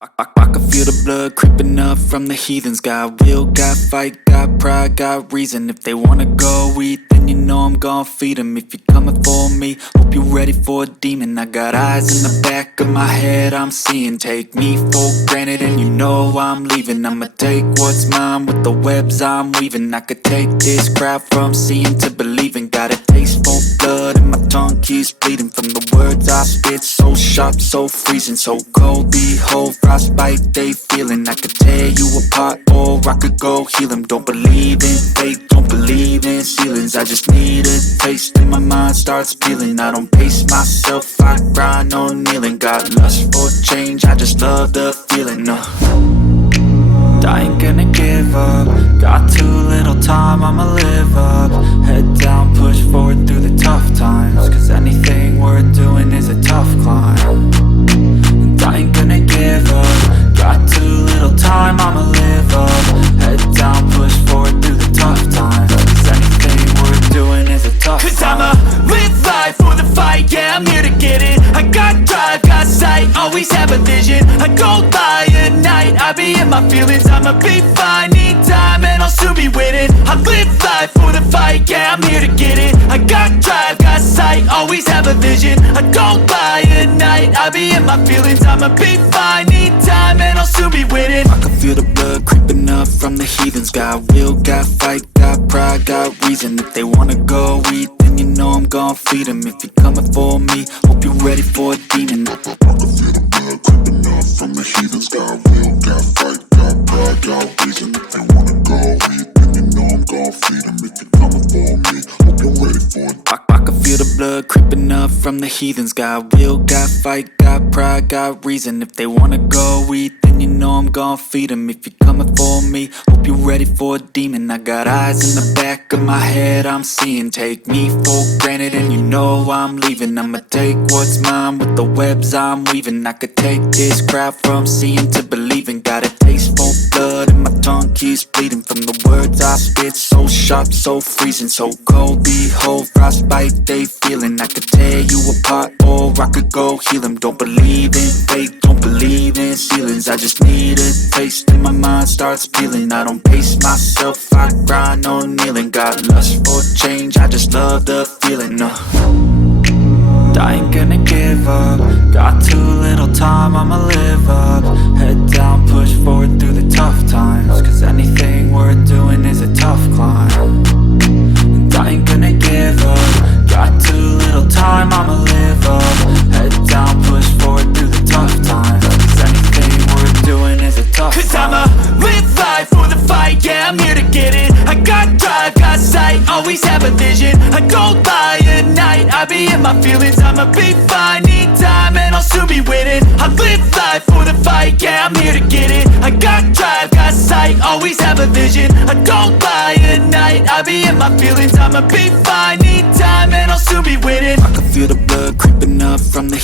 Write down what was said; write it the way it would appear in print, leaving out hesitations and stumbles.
I can feel the blood creeping up from the heathens. Got will, got fight, got pride, got reason. If they wanna go eat, then you know I'm gon' feed them. If you're coming for me, hope you're ready for a demon. I got eyes in the back of my head, I'm seeing. Take me for granted and you know I'm leaving. I'ma take what's mine with the webs I'm weaving. I could take this crowd from seeing to believing. Got a taste for blood and my tongue keeps bleeding from the words I spit. So sharp, so freezing, so cold. Behold, frostbite they feeling. I could tear you apart or I could go heal them. Don't believe in fate, don't believe in ceilings. I just need a taste and my mind starts peeling. I don't pace myself, I grind on kneeling. Got lust for change, I just love the feeling. I ain't gonna give up. Got too little time, I'ma live up. Head down, push forward through the tough times. Cause anything worth doing is a tough climb. And I ain't gonna give up. Got too little time, I'ma live up. Head down, push forward through the tough times. Cause anything worth doing is a tough climb. Cause I'ma live life for the fight, yeah, I'm here to get it. I got drive, got sight, always have a vision. I go by at night, I be in my feelings. I'ma be fine, need time, and I'll soon be winning. I live life for the fight, yeah, I'm here to get it. I got drive, got sight, always have a vision. I go by at night, I be in my feelings. I'ma be fine, need time, and I'll soon be winning. I can feel the blood creeping up from the heathens. Got will, got fight, got pride, got reason. If they wanna go eat, then you know I'm gon' feed them. If you're coming for me, hope you're ready for a demon. I can feel the blood creeping up from the heathens. Got will, got fight, got pride, got reason. If they wanna go eat, then you know I'm gon' feed them. If you're coming for me, hope you're ready for it. I can feel the blood creeping up from the heathens. Got will, got fight, got pride, got reason. If they wanna go eat, then you know I'm gon' feed them. If you're coming for me, hope you're ready for a demon. I got eyes in the back of my head, I'm seeing. Take me for granted and you know I'm leaving. I'ma take what's mine with the webs I'm weaving. I could take this crowd from seeing to believing. Got a taste for blood and my tongue keeps bleeding from the words I spit. So sharp, so freezing, so cold. Behold, frostbite they feeling. I could tear you apart or I could go heal them. Don't believe in fate, don't believe in ceilings. I just need a taste and my mind starts peeling. I don't pace myself, I grind on kneeling. Got lust for change, I just love the feeling. I ain't gonna give up. Got too little time, I'ma live up. Head down, push forward through the tough times. Cause anything worth doing is a tough climb. And I ain't gonna give up. Got too little time, I'ma live up. Head down, push forward through the tough times. Cause anything worth doing is a tough climb. Cause I'ma live life for the fight, yeah, I'm here to get it. I got drive, got sight, always have a vision. I go by at night, I be in my feelings. I'ma be fine, need time, and I'll soon be winning. I live life for the fight, yeah, I'm here to get it. I got drive, got sight, always have a vision. I go by at night, I be in my feelings. I'ma be fine, need time, and I'll soon be winning. I can feel the blood creeping up from the